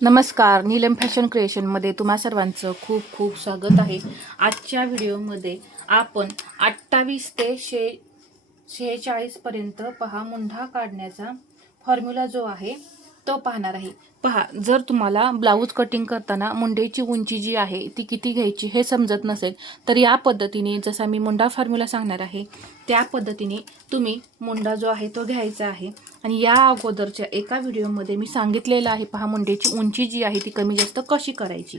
नमस्कार नीलम फॅशन क्रिएशनमध्ये तुम्हा सर्वांचं खूप खूप स्वागत आहे. आजच्या व्हिडिओमध्ये आपण अठ्ठावीस ते शे शेहेचाळीसपर्यंत पहा मुंढा काढण्याचा फॉर्म्युला जो आहे तो पाहणार आहे. पहा जर तुम्हाला ब्लाऊज कटिंग करताना मुंडेची उंची जी आहे ती किती घ्यायची हे समजत नसेल तर या पद्धतीने जसा मी मुंडा फॉर्म्युला सांगणार आहे त्या पद्धतीने तुम्ही मुंडा जो आहे तो घ्यायचा आहे. आणि या अगोदरच्या एका व्हिडिओमध्ये मी सांगितलेलं आहे पहा मुंडेची उंची जी आहे ती कमी जास्त कशी करायची?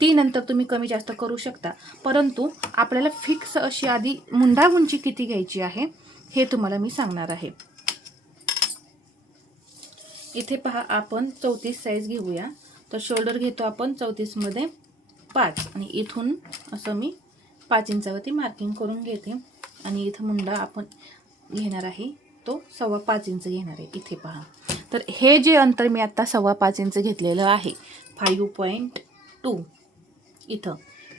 ती नंतर तुम्ही कमी जास्त करू शकता. परंतु आपल्याला फिक्स अशी आधी मुंडा उंची किती घ्यायची आहे हे तुम्हाला मी सांगणार आहे. इथे पहा आपण चौतीस साईज घेऊया. तर शोल्डर घेतो आपण चौतीसमध्ये पाच. आणि इथून असं मी पाच इंचावरती मार्किंग करून घेते. आणि इथं मुंडा आपण घेणार आहे. तो सव्वा पाच इंच घेणार आहे. इथे पहा. तर हे जे अंतर मी आत्ता सव्वा पाच इंच घेतलेलं आहे फाईव्ह पॉईंट टू इथं.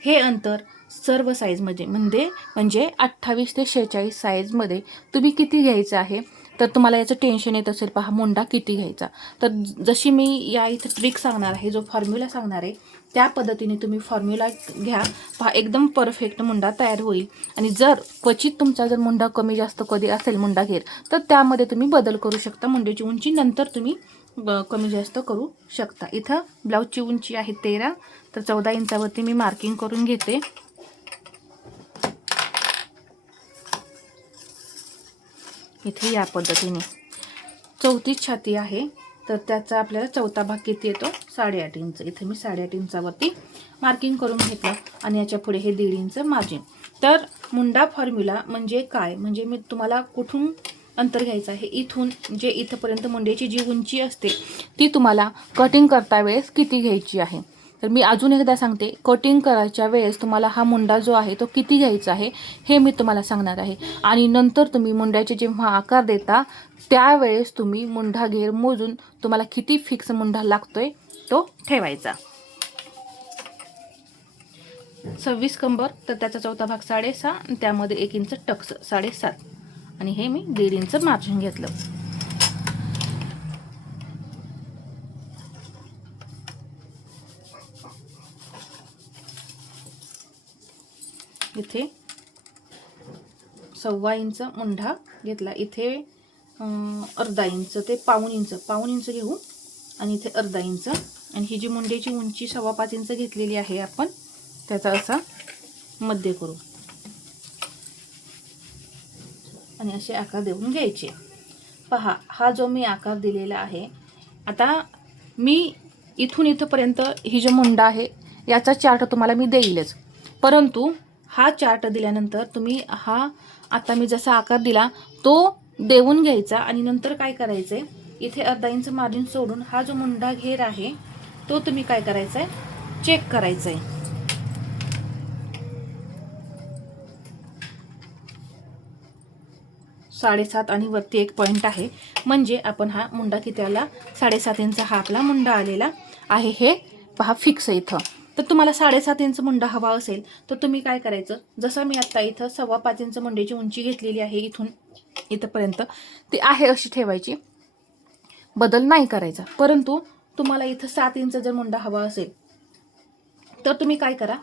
हे अंतर सर्व साईजमध्ये म्हणजे म्हणजे अठ्ठावीस ते शेहेचाळीस साईजमध्ये तुम्ही किती घ्यायचं आहे? तर तुम्हाला याचं टेन्शन येत असेल. पहा मुंडा किती घ्यायचा? तर जशी मी या इथं ट्रिक सांगणार आहे जो फॉर्म्युला सांगणार आहे त्या पद्धतीने तुम्ही फॉर्म्युला घ्या. पहा एकदम परफेक्ट मुंडा तयार होईल. आणि जर क्वचित तुमचा जर मुंडा कमी जास्त कधी असेल मुंडा घेर तर त्यामध्ये तुम्ही बदल करू शकता. मुंड्याची उंची नंतर तुम्ही कमी जास्त करू शकता. इथं ब्लाऊजची उंची आहे तेरा. तर चौदा इंचावरती मी मार्किंग करून घेते. इथे या पद्धतीने. चौतीस छाती आहे. तर त्याचा आपल्याला चौथा भाग किती येतो? साडेआठ इंच. इथे मी साडेआठ इंचावरती मार्किंग करून घेतलं आणि याच्यापुढे हे दीड इंच मार्जिन तर मुंडा फॉर्म्युला म्हणजे काय? म्हणजे मी तुम्हाला कुठून अंतर घ्यायचं आहे? इथून जे इथंपर्यंत मुंड्याची जी उंची असते ती तुम्हाला कटिंग करता वेळेस किती घ्यायची आहे? तर मी अजून एकदा सांगते कटिंग करायच्या वेळेस तुम्हाला हा मुंडा जो आहे तो किती घ्यायचा आहे हे मी तुम्हाला सांगणार आहे. आणि नंतर तुम्ही मुंड्याचे जेव्हा आकार देता त्यावेळेस तुम्ही मुंडा घेर मोजून तुम्हाला किती फिक्स मुंडा लागतोय तो ठेवायचा. सव्वीस कंबर तर त्याचा चौथा भाग साडेसहा आणि त्यामध्ये एक इंच टक्स साडेसात. आणि हे मी दीड इंच मार्जिन घेतलं. इथे. सव्वा इंच मुंढा घेतला. इथे अर्धा इंच ते पाऊण इंच. पाऊण इंच घेऊ आणि इथे अर्धा इंच. आणि ही जी मुंड्याची उंची सव्वा पाच इंच घेतलेली आहे आपण त्याचा असा मध्य करू. आणि असे आकार देऊन घ्यायचे. पहा हा जो मी आकार दिलेला आहे आता मी इथून इथंपर्यंत ही जो मुंडा आहे याचा चार्ट तुम्हाला मी देईलच. परंतु हा चार्ट दिल्यानंतर तुम्ही हा आता मी जसा आकार दिला तो देऊन घ्यायचा आणि नंतर काय करायचं आहे इथे अर्धा इंच मार्जिन सोडून हा जो मुंडा घेर आहे तो तुम्ही काय करायचा आहे चेक करायचा आहे साडेसात आणि वरती एक पॉईंट आहे. म्हणजे आपण हा मुंडा किती आला? साडेसात इंच हा आपला मुंडा आलेला आहे. हे पहा फिक्स इथं. तर तुम्हाला साडेसात इंच मुंडा हवा असेल तर तुम्ही काय करायचं? जसं मी आत्ता इथं सव्वा पाच इंच मुंड्याची उंची घेतलेली आहे इथून इथंपर्यंत ती आहे अशी ठेवायची. बदल नाही करायचा. परंतु तुम्हाला इथं सात इंच जर मुंडा हवा असेल तर तुम्ही काय करा?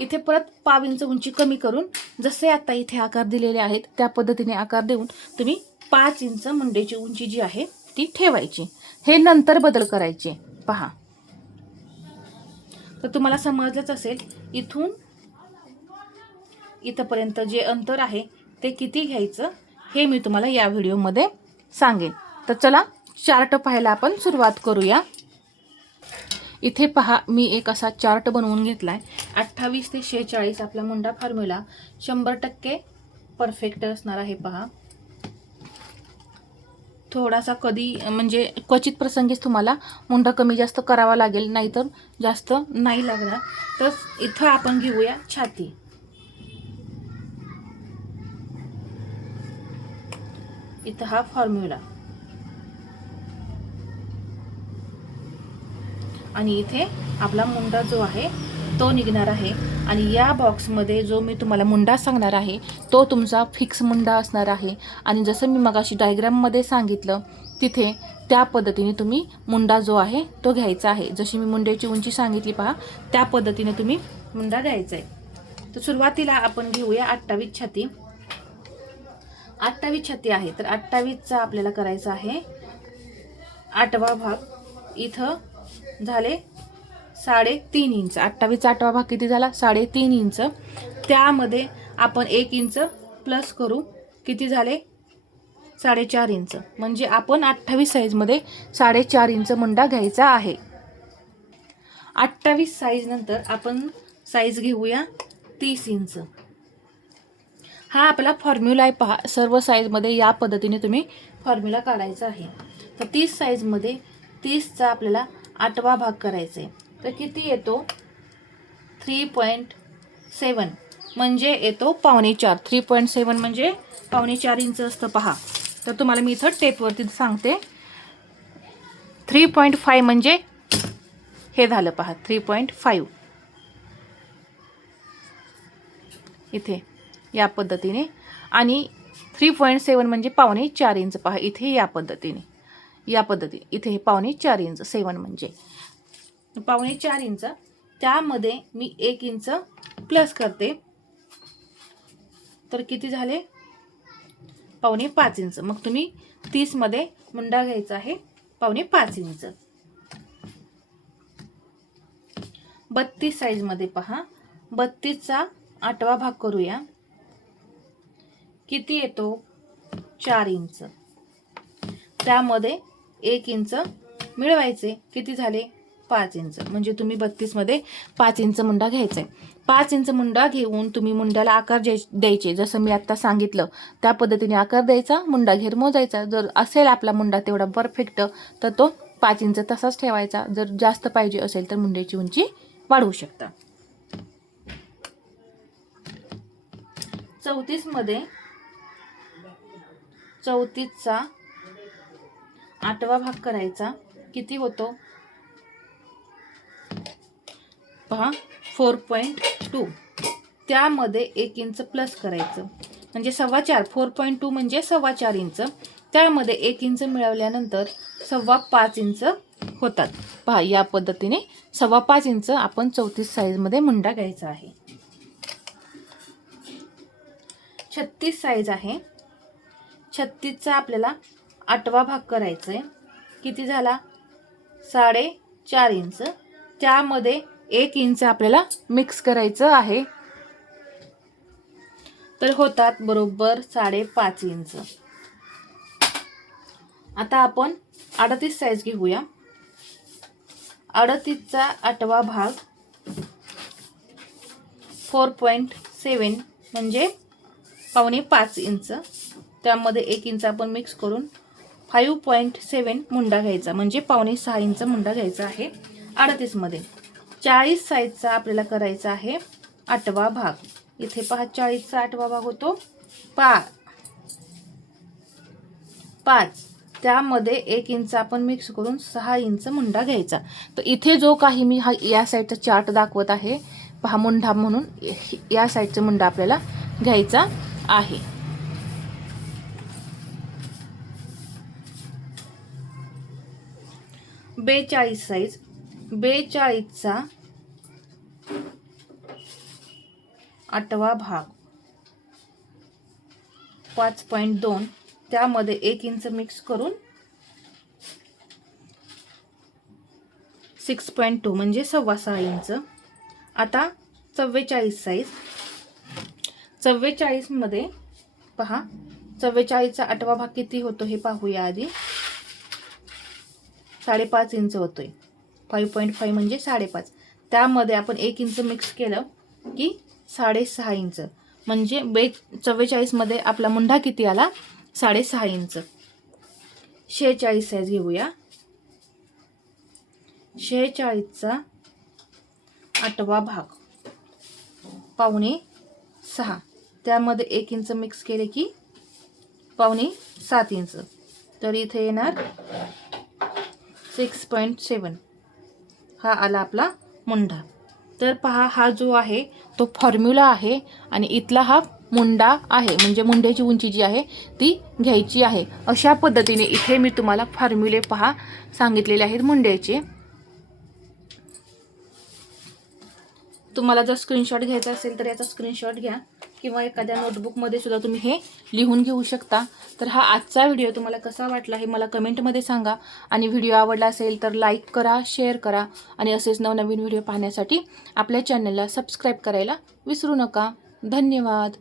इथे परत पाव इंच उंची कमी करून जसे आता इथे आकार दिलेले आहेत त्या पद्धतीने आकार देऊन तुम्ही पाच इंच मुंडेची उंची जी आहे ती ठेवायची. हे नंतर बदल करायचे. पहा. तर तुम्हाला समजलंच असेल इथून इथंपर्यंत जे अंतर आहे ते किती घ्यायचं हे मी तुम्हाला या व्हिडिओमध्ये सांगेन. तर चला चार्ट पाहायला आपण सुरुवात करूया. इथे पहा मी एक असा चार्ट बनवून घेतला आहे अठ्ठावीस ते शेहेचाळीस आपला मुंडा फॉर्म्युला शंभर टक्के परफेक्ट असणार आहे पहा. थोडासा कधी म्हणजे क्वचित प्रसंगीच तुम्हाला मुंडा कमी जास्त करावा लागेल नाहीतर जास्त नाही लागणार. तर इथं आपण घेऊया छाती. इथं हा फॉर्म्युला आणि इथे आपला मुंडा जो आहे तो निघणार आहे. आणि या बॉक्समध्ये जो मी तुम्हाला मुंडा सांगणार आहे तो तुमचा फिक्स मुंडा असणार आहे. आणि जसं मी मगाशी डायग्राममध्ये सांगितलं तिथे त्या पद्धतीने तुम्ही मुंडा जो आहे तो घ्यायचा आहे. जशी मी मुंड्याची उंची सांगितली पहा त्या पद्धतीने तुम्ही मुंडा घ्यायचा आहे. तर सुरुवातीला आपण घेऊया अठ्ठावीस छाती. अठ्ठावीस छाती आहे तर अठ्ठावीसचा आपल्याला करायचा आहे. आठवा भाग इथं झाले साडेतीन इंच. अठ्ठावीस आठवा भाग किती झाला? साडेतीन इंच. त्यामध्ये आपण एक इंच प्लस करू. किती झाले? साडेचार इंच. म्हणजे आपण अठ्ठावीस साईजमध्ये साडेचार इंच मुंडा घ्यायचा आहे. अठ्ठावीस साईजनंतर आपण साईज घेऊया तीस इंच. हा आपला फॉर्म्युला आहे पहा. सर्व साईजमध्ये या पद्धतीने तुम्ही फॉर्म्युला काढायचा आहे. तर तीस साईजमध्ये तीसचा आपल्याला आठवा भाग करायचा आहे. तर किती येतो? थ्री पॉईंट सेवन म्हणजे येतो पावणे चार. थ्री पॉईंट सेवन म्हणजे पावणे चार इंच असतं. पहा. तर तुम्हाला मी इथं टेपवरती सांगते. थ्री पॉईंट फाय म्हणजे हे झालं. पहा. थ्री पॉईंट फाईव्ह इथे. या पद्धतीने. आणि थ्री पॉईंट सेवन म्हणजे पावणे चार इंच. पहा. इथे या पद्धतीने. या पद्धतीने. इथे हे पावणे चार इंच. सेवन म्हणजे. पावणे चार इंच. त्यामध्ये मी एक इंच प्लस करते. तर किती झाले? पावणे पाच इंच. मग तुम्ही तीसमध्ये मुंडा घ्यायचा आहे. पावणे पाच इंच. बत्तीस साईजमध्ये पहा. बत्तीसचा आठवा भाग करूया. किती येतो? चार इंच. त्यामध्ये एक इंच मिळवायचे. किती झाले? पाच इंच. म्हणजे तुम्ही बत्तीसमध्ये पाच इंच मुंडा घ्यायचा आहे पाच इंच मुंडा घेऊन तुम्ही मुंड्याला आकार द्याय द्यायचे जसं मी आत्ता सांगितलं त्या पद्धतीने आकार द्यायचा मुंडा घेर मोजायचा. जर असेल आपला मुंडा तेवढा परफेक्ट तर तो पाच इंच तसाच ठेवायचा. जर जास्त पाहिजे असेल तर मुंड्याची उंची वाढवू शकता. चौतीसमध्ये चौतीसचा आठवा भाग करायचा. किती होतो? पहा फोर पॉईंट टू त्यामध्ये एक इंच प्लस करायचं. म्हणजे सव्वा चार फोर पॉईंट टू म्हणजे सव्वा चार इंच त्यामध्ये एक इंच मिळवल्यानंतर सव्वा पाच इंच होतात. पहा या पद्धतीने सव्वा पाच इंच आपण चौतीस साईजमध्ये मुंडा घ्यायचा आहे. छत्तीस साईज आहे. छत्तीसचा आपल्याला आठवा भाग करायचा आहे किती झाला? साडे चार इंच त्यामध्ये एक इंच आपल्याला मिक्स करायचं आहे. तर होतात बरोबर साडेपाच इंच. आता आपण अडतीस साईज घेऊया. अडतीसचा आठवा भाग फोर पॉईंट सेवन म्हणजे पावणे पाच इंच. त्यामध्ये एक इंच आपण मिक्स करून फाईव्ह पॉईंट सेवन मुंडा घ्यायचा म्हणजे पावणे सहा इंच मुंडा घ्यायचा आहे अडतीसमध्ये. चाळीस साईजचा आपल्याला करायचा आहे आठवा भाग. इथे पहा चाळीसचा आठवा भाग होतो. पा पाच. त्यामध्ये एक इंच आपण मिक्स करून सहा इंच मुंडा घ्यायचा. तर इथे जो काही मी हा या साईडचा चार्ट दाखवत आहे पहा मुंडा म्हणून या साईडचा मुंडा आपल्याला घ्यायचा आहे. बेचाळीस साईज बेचाळीसचा आठवा भाग. पाच पॉईंट दोन. त्यामध्ये एक इंच मिक्स करून सिक्स पॉईंट टू म्हणजे सव्वा सहा इंच. आता चव्वेचाळीस साईज चव्वेचाळीसमध्ये पहा चव्वेचाळीसचा आठवा भाग किती होतो हे पाहूया आधी. साडेपाच इंच होतोय. फाईव्ह पॉईंट फाईव्ह म्हणजे साडेपाच. त्यामध्ये आपण एक इंच मिक्स केलं की साडेसहा इंच. म्हणजे बे चव्वेचाळीसमध्ये आपला मुंढा किती आला? साडेसहा इंच. शेहेचाळीस साईज घेऊया. शेहेचाळीसचा आठवा भाग. पावणे सहा. त्यामध्ये एक इंच मिक्स केले की पावणे सात इंच. तर इथे येणार सिक्स पॉईंट सेवन हा आला आपला मुंडा. तर पहा हा जो आहे तो फॉर्म्युला आहे आणि इथला हा मुंडा आहे. म्हणजे मुंड्याची उंची जी आहे ती घ्यायची आहे. अशा पद्धतीने इथे मी तुम्हाला फॉर्म्युले पहा सांगितलेले आहेत मुंड्याचे. तुम्हाला जर स्क्रीनशॉट घ्यायचा असेल तर याचा स्क्रीनशॉट घ्या. किंवा एखाद्या नोटबुकमध्ये सुद्धा तुम्ही हे लिहून घेऊ शकता. तर हा आजचा व्हिडिओ तुम्हाला कसा वाटला हे मला कमेंटमध्ये सांगा. आणि व्हिडिओ आवडला असेल तर लाईक करा शेअर करा आणि असेच नवनवीन व्हिडिओ पाहण्यासाठी आपल्या चॅनलला सबस्क्राईब करायला विसरू नका. धन्यवाद.